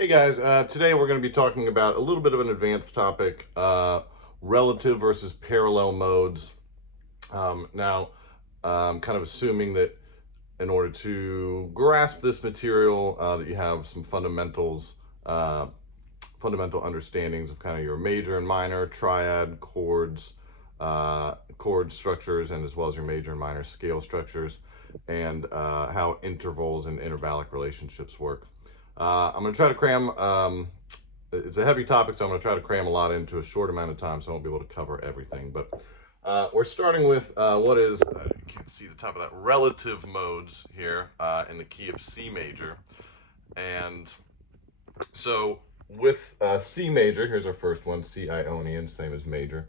Hey guys, today we're going to be talking about a little bit of an advanced topic, relative versus parallel modes. Now, kind of assuming that in order to grasp this material, that you have some fundamental understandings of kind of your major and minor, triad, chords, chord structures, and as well as your major and minor scale structures, and how intervals and intervallic relationships work. I'm going to try to cram, it's a heavy topic, so I'm going to try to cram a lot into a short amount of time, so I won't be able to cover everything. But we're starting with what is, you can see the top of that, relative modes here in the key of C major. And so with C major, here's our first one, C Ionian, same as major.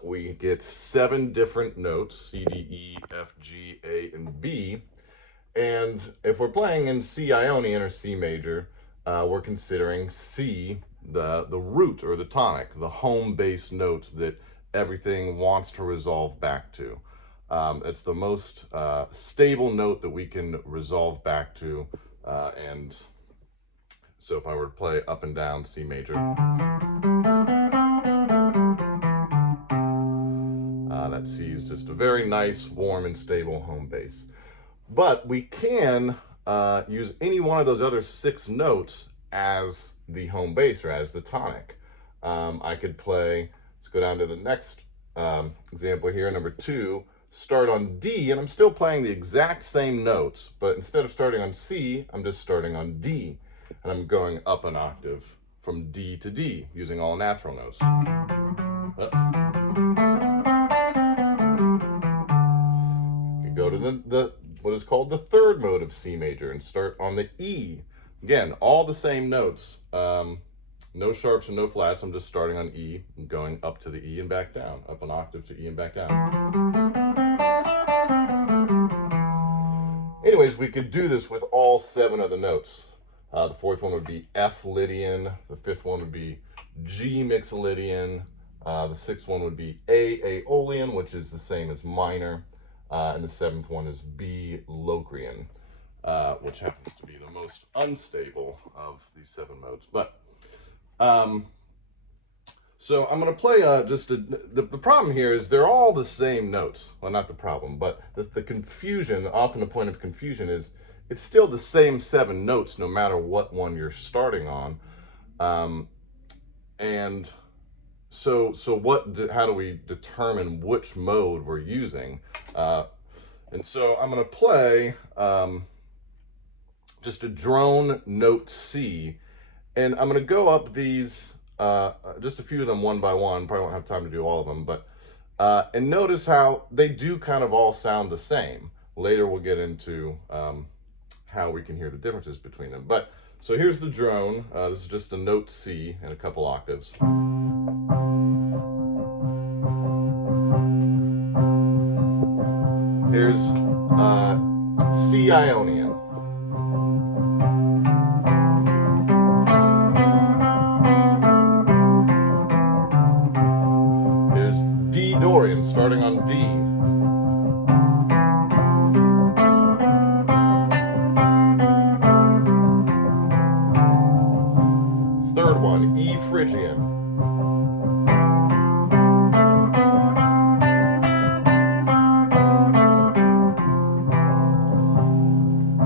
We get 7 different notes, C, D, E, F, G, A, and B. And if we're playing in C Ionian or C major, we're considering C the root or the tonic, the home base note that everything wants to resolve back to. It's the most stable note that we can resolve back to. And so if I were to play up and down C major, that C is just a very nice, warm, and stable home base. But we can use any one of those other 6 notes as the home bass or as the tonic. I could play, let's go down to the next example here, number 2, start on D, and I'm still playing the exact same notes, but instead of starting on C, I'm just starting on D, and I'm going up an octave from D to D using all natural notes. Go to the what is called the third mode of C major and start on the E. Again, all the same notes. No sharps and no flats. I'm just starting on E and going up to the E and back down. Up an octave to E and back down. Anyways, we could do this with all 7 of the notes. The fourth one would be F Lydian. The fifth one would be G Mixolydian. The sixth one would be A Aeolian, which is the same as minor. And the 7th one is B Locrian, which happens to be the most unstable of these 7 modes. But so I'm going to play the problem here is they're all the same notes. Well, not the problem, but the confusion, often the point of confusion is it's still the same 7 notes no matter what one you're starting on. And so how do we determine which mode we're using? And so I'm going to play just a drone note C, and I'm going to go up these, just a few of them one by one. Probably won't have time to do all of them, but and notice how they do kind of all sound the same. Later we'll get into how we can hear the differences between them. But so here's the drone. This is just a note C and a couple octaves. Here's C Ionian. Here's D Dorian, starting on D. Third one, E Phrygian.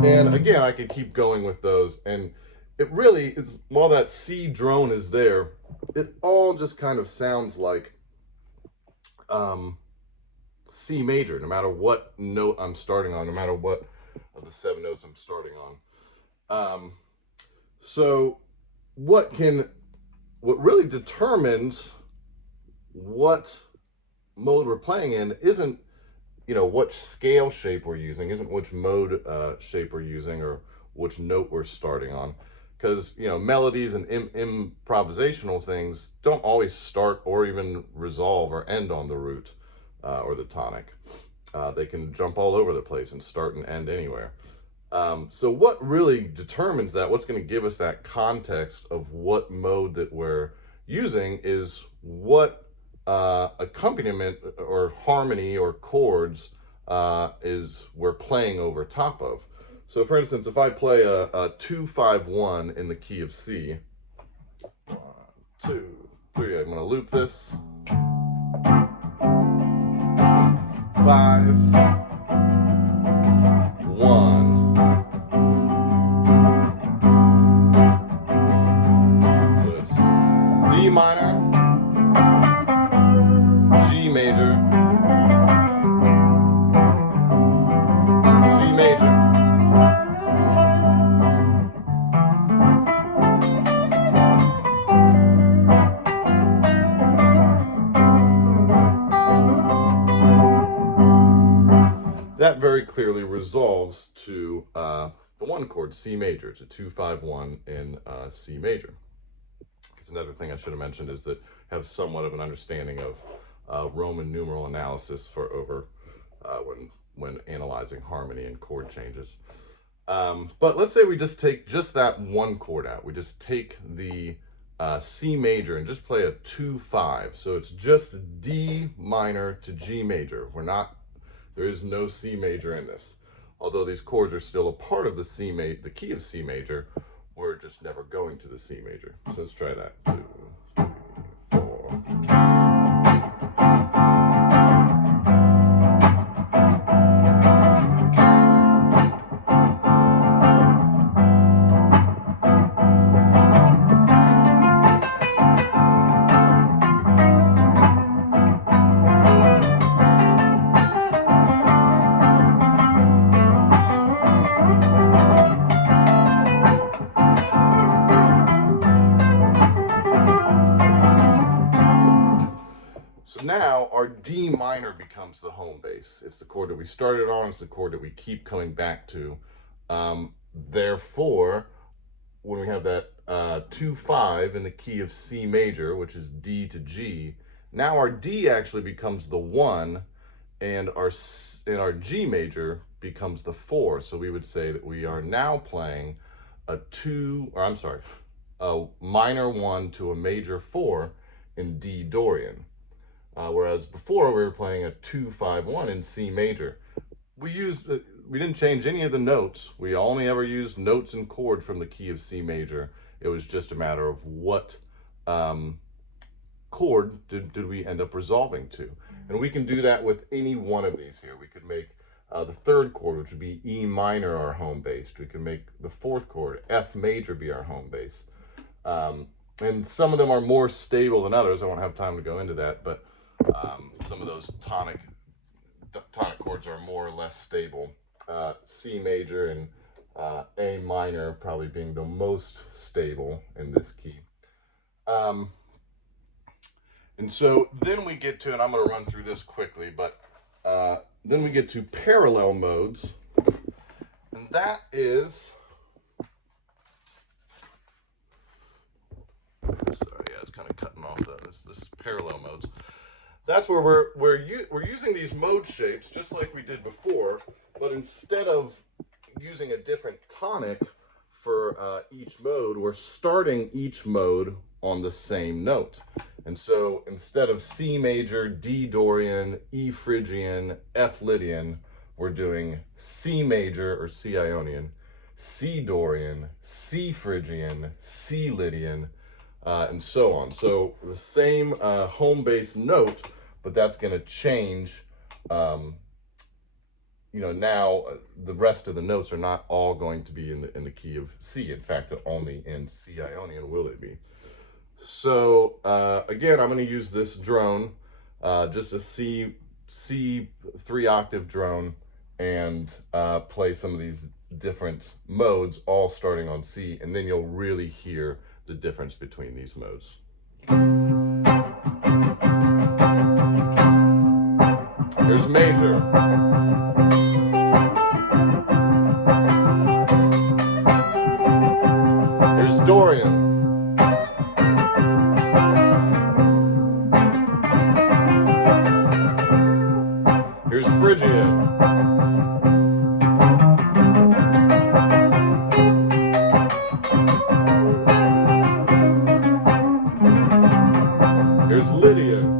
And again, I could keep going with those, and it really is, while that C drone is there, it all just kind of sounds like C major, no matter what note I'm starting on, no matter what of the 7 notes I'm starting on. So what really determines what mode we're playing in isn't, what scale shape we're using, isn't which mode shape we're using or which note we're starting on. Because, melodies and improvisational things don't always start or even resolve or end on the root or the tonic. They can jump all over the place and start and end anywhere. So what really determines that, what's going to give us that context of what mode that we're using, is what accompaniment or harmony or chords is we're playing over top of. So for instance, if I play a 2-5-1 in the key of C, 1, 2, 3, I'm going to loop this. 5, 1. So it's D minor, G major, C major. That very clearly resolves to the one chord, C major. It's a 2-5-1 in C major. Because another thing I should have mentioned is that I have somewhat of an understanding of Roman numeral analysis for over when analyzing harmony and chord changes. But let's say we just take just that one chord out. We just take the C major and just play a 2-5. So it's just D minor to G major. There is no C major in this. Although these chords are still a part of the key of C major, we're just never going to the C major. So let's try that. 2, 3, 4. Now our D minor becomes the home base. It's the chord that we started on. It's the chord that we keep coming back to. Therefore, when we have that 2-5 in the key of C major, which is D to G, now our D actually becomes the 1, and our G major becomes the 4. So we would say that we are now playing a minor 1 to a major 4 in D Dorian. Whereas before we were playing a 2-5-1 in C major. We didn't change any of the notes. We only ever used notes and chord from the key of C major. It was just a matter of what chord did we end up resolving to. And we can do that with any one of these here. We could make the third chord, which would be E minor, our home base. We can make the fourth chord, F major, be our home base. And some of them are more stable than others. I won't have time to go into that, but some of those tonic chords are more or less stable. C major and A minor probably being the most stable in this key. And so then we get to, and I'm going to run through this quickly, but then we get to parallel modes, and that is, sorry, yeah, it's kind of cutting off this is parallel modes. That's where we're using these mode shapes just like we did before, but instead of using a different tonic for each mode, we're starting each mode on the same note. And so instead of C major, D Dorian, E Phrygian, F Lydian, we're doing C major or C Ionian, C Dorian, C Phrygian, C Lydian, and so on. So the same home base note, but that's going to change. Now the rest of the notes are not all going to be in the key of C. In fact, only in C Ionian will it be. So again, I'm going to use this drone, just a C 3-octave drone, and play some of these different modes, all starting on C, and then you'll really hear the difference between these modes. Here's major. Here's Dorian. Here's Phrygian. Here's Lydian.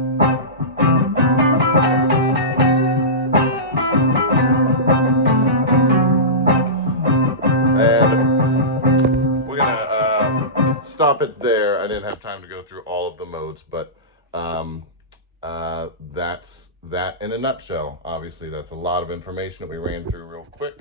stop it there. I didn't have time to go through all of the modes, but that's that in a nutshell. Obviously, that's a lot of information that we ran through real quick.